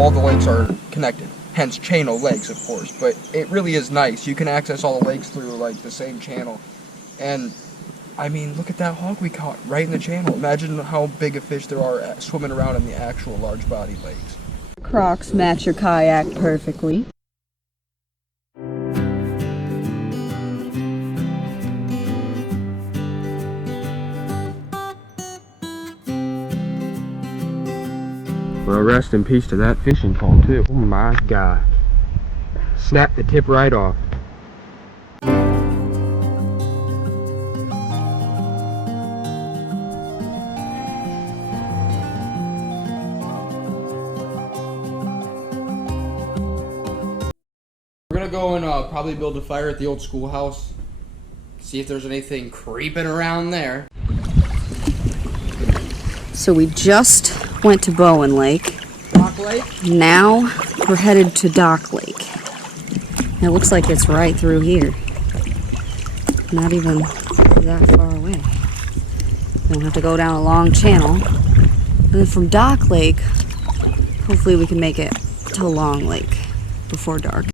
all the lakes are connected. Hence channel lakes, of course. But it really is nice. You can access all the lakes through like the same channel. And I mean, look at that hog we caught right in the channel. Imagine how big of fish there are swimming around in the actual large body lakes. Crocs match your kayak perfectly. Well, rest in peace to that fishing pole too. Oh my god. Snap the tip right off. We're gonna go and probably build a fire at the old schoolhouse. See if there's anything creeping around there. So we just went to Bowen Lake. Dock Lake? Now we're headed to Dock Lake. And it looks like it's right through here. Not even that far away. We'll have to go down a long channel. And then from Dock Lake, hopefully we can make it to Long Lake before dark.